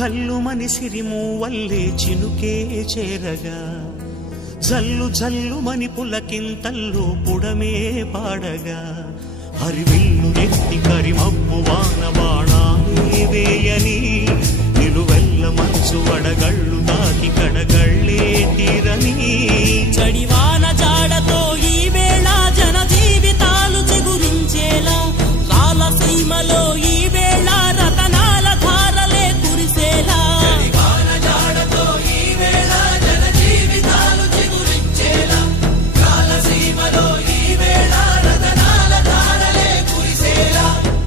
గల్లుమని సిరిమూవల్లే చినుకే చేరగా జల్లు జల్లుమని పులకింతల్లో పుడమే పాడగా హరివిల్లు నెత్తి కరిమబ్బు వాన బాణాలే వేయని నిలువెల్ల మనసు వడగళ్ళు తాకి కడగళ్ళే తీరని చడివాన జాడతో ఈ వేళ జన జీవితాలు చిగురించేలా రాలసీమలో